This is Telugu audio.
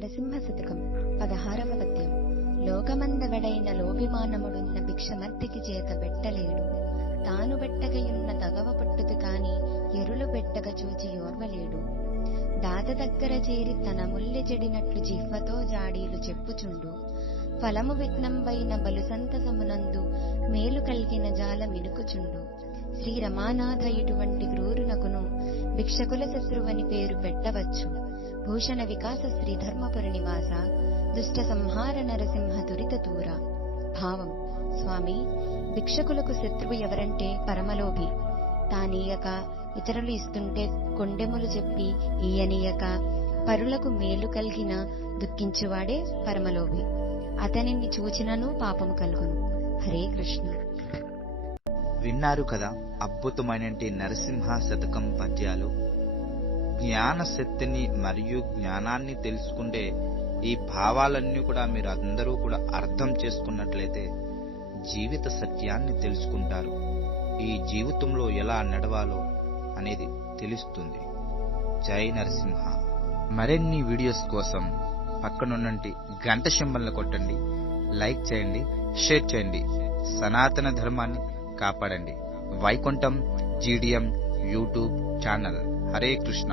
నరసింహ శతకం పదహారవ పద్యం. లోకమందవడైన లోభిమానముడున్న భిక్షమర్తికి చేత బెట్టలేడు తాను బెట్టగయున్న తగవ పట్టుదు కాని ఎరులు బెట్టగ చూచి ఓర్వలేడు. దాత దగ్గర చేరి తన ముల్లె చెడినట్లు జిహ్వతో జాడీలు చెప్పుచుండు. ఫలము విఘ్నంబైన బలు సంతసమునందు మేలు కలిగిన జాల మినుకుచుండు. శ్రీ రమానాథ ఇటువంటి భిక్షకుల శత్రువని పేరు పెట్టవచ్చు. భూషణ వికాస శ్రీ ధర్మపురి నివాస దుష్ట సంహార నరసింహ దురిత దూర. భావం స్వామి భిక్షకులకు శత్రువు ఎవరంటే పరమలోభి. తానీయక ఇతరులు ఇస్తుంటే కొండెములు చెప్పి ఈయనీయక పరులకు మేలు కలిగిన దుఃఖించువాడే పరమలోభి. అతనిని చూచినను పాపము కలుగును. హరే కృష్ణ. విన్నారు కదా అద్భుతమైనటి నరసింహ శతకం పద్యాలు. జ్ఞాన శక్తిని మరియు జ్ఞానాన్ని తెలుసుకుంటే ఈ భావాలన్నీ కూడా మీరు అందరూ కూడా అర్థం చేసుకున్నట్లయితే జీవిత సత్యాన్ని తెలుసుకుంటారు. ఈ జీవితంలో ఎలా నడవాలో అనేది తెలుస్తుంది. జై నరసింహ. మరిన్ని వీడియోస్ కోసం పక్కనున్నటి గంట సింబల్ని కొట్టండి. లైక్ చేయండి షేర్ చేయండి. సనాతన ధర్మాన్ని కాపాడండి. Vaikuntham GDM YouTube channel. Hare Krishna.